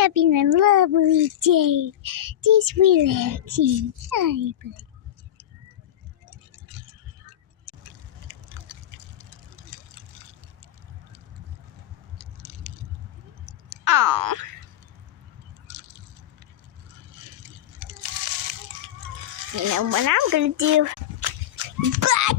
having a lovely day. Just relaxing. Hi, buddy. Oh. You know what I'm gonna do? Bye!